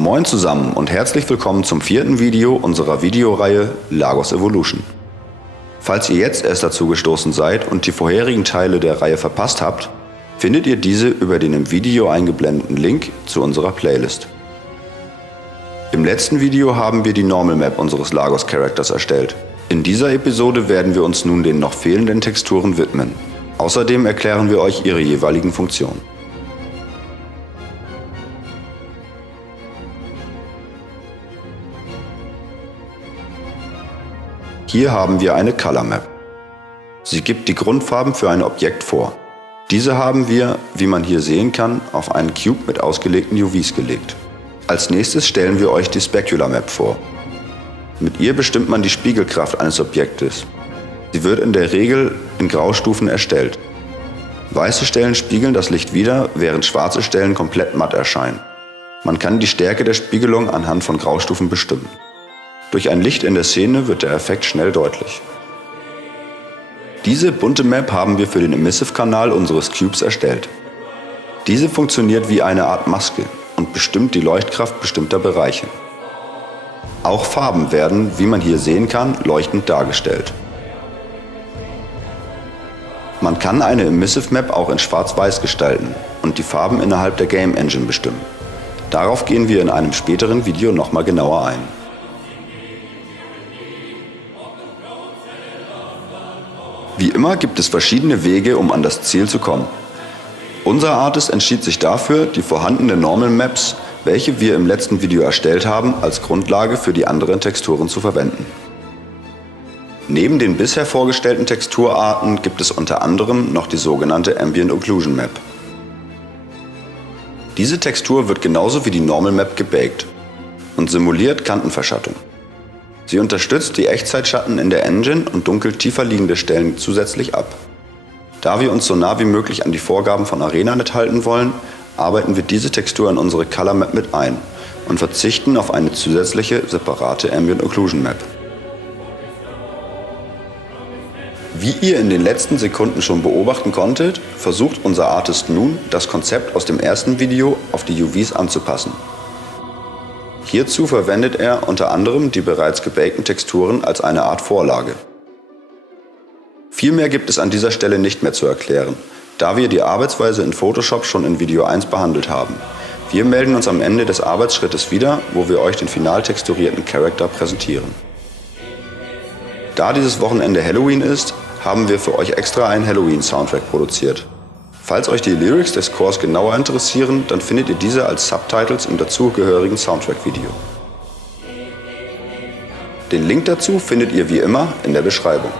Moin zusammen und herzlich willkommen zum 4. Video unserer Videoreihe Lagos Evolution. Falls ihr jetzt erst dazu gestoßen seid und die vorherigen Teile der Reihe verpasst habt, findet ihr diese über den im Video eingeblendeten Link zu unserer Playlist. Im letzten Video haben wir die Normal Map unseres Lagos Charakters erstellt. In dieser Episode werden wir uns nun den noch fehlenden Texturen widmen. Außerdem erklären wir euch ihre jeweiligen Funktionen. Hier haben wir eine Color Map. Sie gibt die Grundfarben für ein Objekt vor. Diese haben wir, wie man hier sehen kann, auf einen Cube mit ausgelegten UVs gelegt. Als nächstes stellen wir euch die Specular Map vor. Mit ihr bestimmt man die Spiegelkraft eines Objektes. Sie wird in der Regel in Graustufen erstellt. Weiße Stellen spiegeln das Licht wider, während schwarze Stellen komplett matt erscheinen. Man kann die Stärke der Spiegelung anhand von Graustufen bestimmen. Durch ein Licht in der Szene wird der Effekt schnell deutlich. Diese bunte Map haben wir für den Emissive-Kanal unseres Cubes erstellt. Diese funktioniert wie eine Art Maske und bestimmt die Leuchtkraft bestimmter Bereiche. Auch Farben werden, wie man hier sehen kann, leuchtend dargestellt. Man kann eine Emissive Map auch in Schwarz-Weiß gestalten und die Farben innerhalb der Game Engine bestimmen. Darauf gehen wir in einem späteren Video nochmal genauer ein. Wie immer gibt es verschiedene Wege, um an das Ziel zu kommen. Unser Artist entschied sich dafür, die vorhandenen Normal Maps, welche wir im letzten Video erstellt haben, als Grundlage für die anderen Texturen zu verwenden. Neben den bisher vorgestellten Texturarten gibt es unter anderem noch die sogenannte Ambient Occlusion Map. Diese Textur wird genauso wie die Normal Map gebaked und simuliert Kantenverschattung. Sie unterstützt die Echtzeitschatten in der Engine und dunkelt tiefer liegende Stellen zusätzlich ab. Da wir uns so nah wie möglich an die Vorgaben von ArenaNet halten wollen, arbeiten wir diese Textur in unsere Color Map mit ein und verzichten auf eine zusätzliche, separate Ambient Occlusion Map. Wie ihr in den letzten Sekunden schon beobachten konntet, versucht unser Artist nun, das Konzept aus dem ersten Video auf die UVs anzupassen. Hierzu verwendet er unter anderem die bereits gebakten Texturen als eine Art Vorlage. Viel mehr gibt es an dieser Stelle nicht mehr zu erklären, da wir die Arbeitsweise in Photoshop schon in Video 1 behandelt haben. Wir melden uns am Ende des Arbeitsschrittes wieder, wo wir euch den final texturierten Charakter präsentieren. Da dieses Wochenende Halloween ist, haben wir für euch extra einen Halloween-Soundtrack produziert. Falls euch die Lyrics des Chors genauer interessieren, dann findet ihr diese als Subtitles im dazugehörigen Soundtrack-Video. Den Link dazu findet ihr wie immer in der Beschreibung.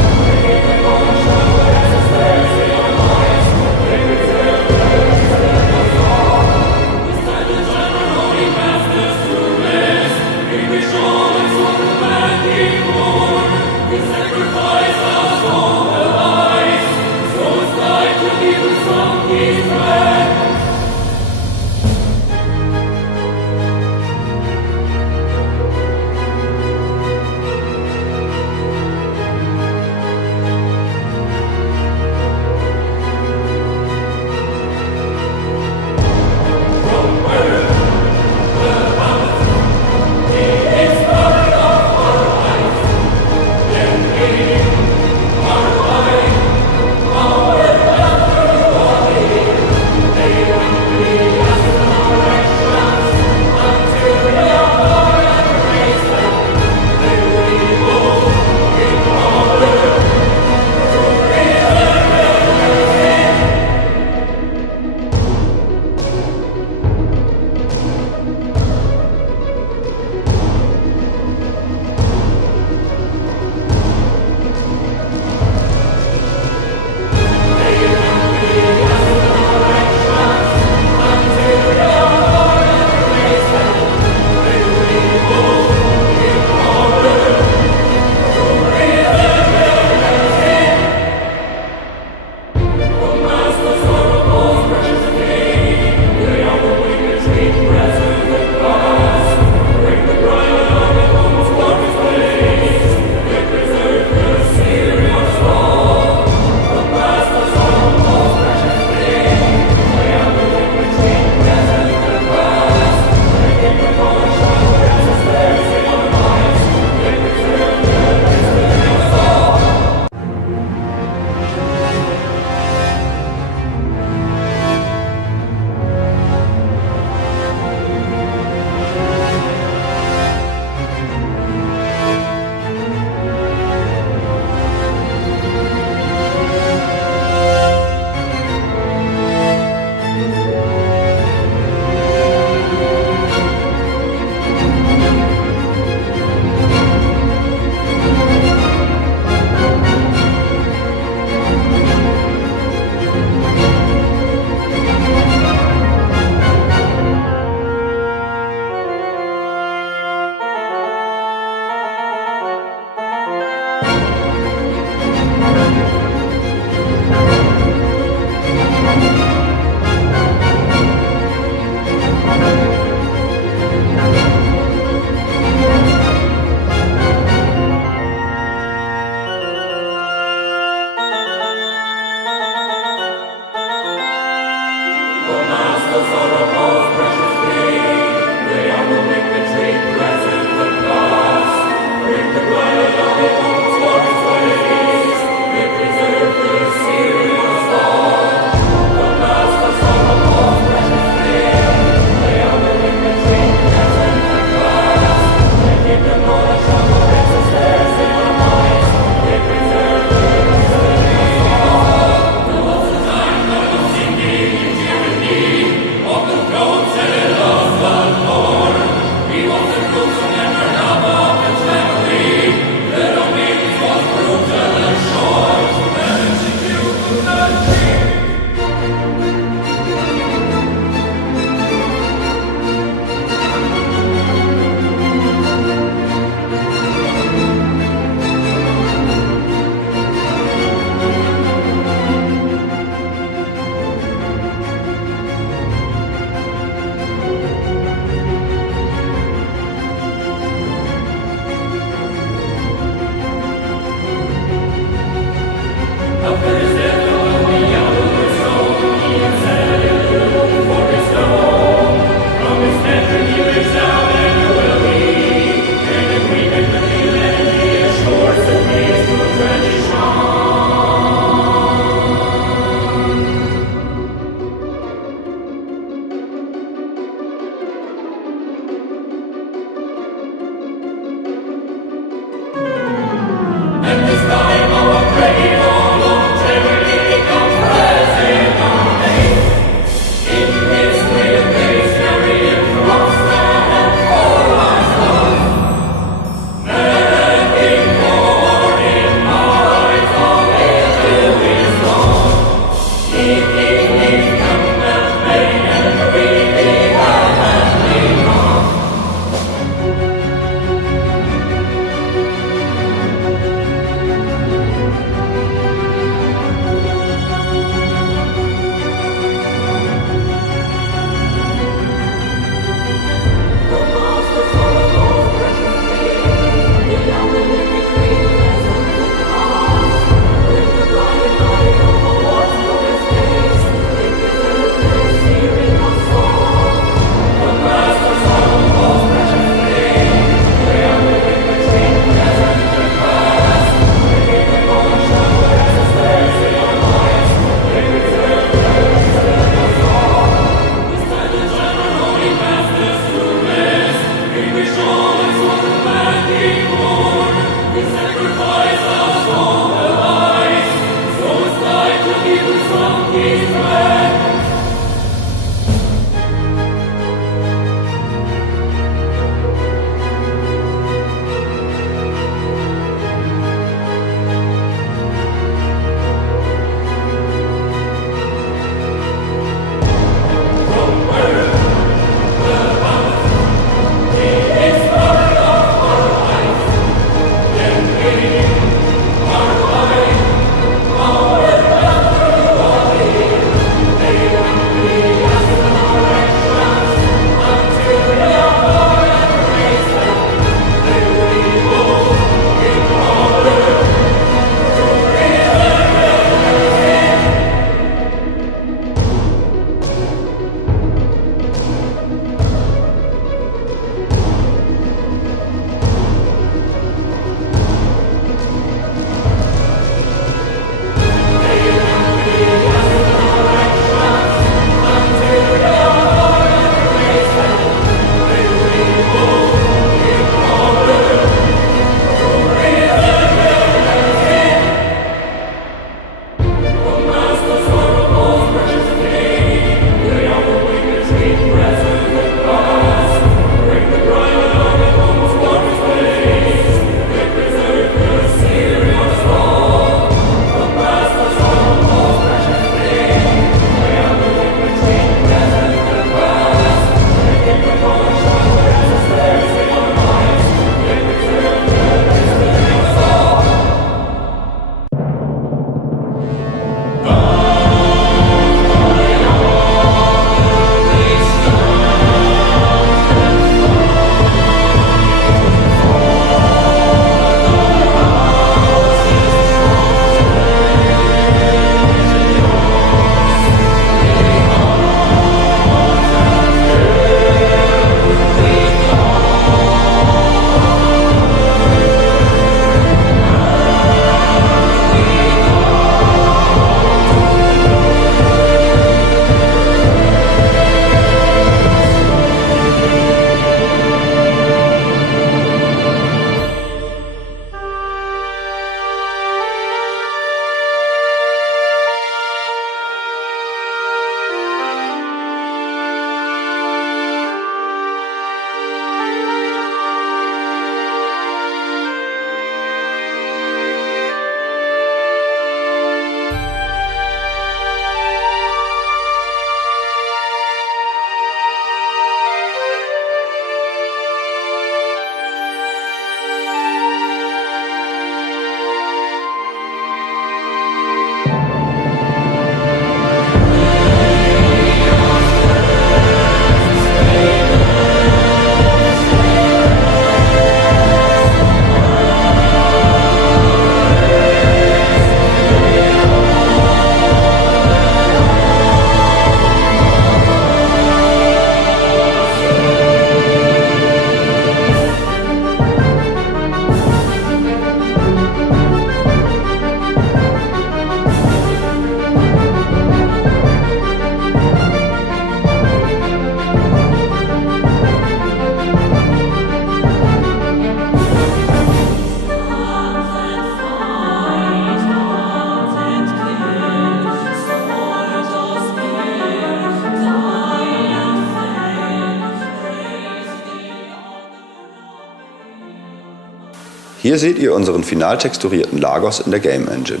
Hier seht ihr unseren final texturierten Lagos in der Game Engine.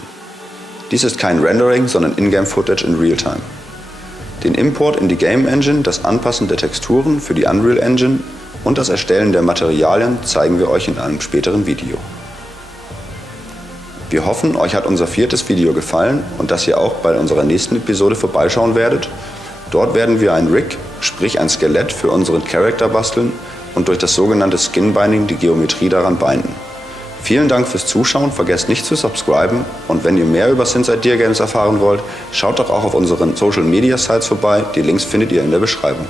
Dies ist kein Rendering, sondern Ingame-Footage in Realtime. Den Import in die Game Engine, das Anpassen der Texturen für die Unreal Engine und das Erstellen der Materialien zeigen wir euch in einem späteren Video. Wir hoffen, euch hat unser 4. Video gefallen und dass ihr auch bei unserer nächsten Episode vorbeischauen werdet. Dort werden wir ein Rig, sprich ein Skelett für unseren Charakter basteln und durch das sogenannte Skin-Binding die Geometrie daran binden. Vielen Dank fürs Zuschauen, vergesst nicht zu subscriben und wenn ihr mehr über Synth-Idea Games erfahren wollt, schaut doch auch auf unseren Social Media Sites vorbei, die Links findet ihr in der Beschreibung.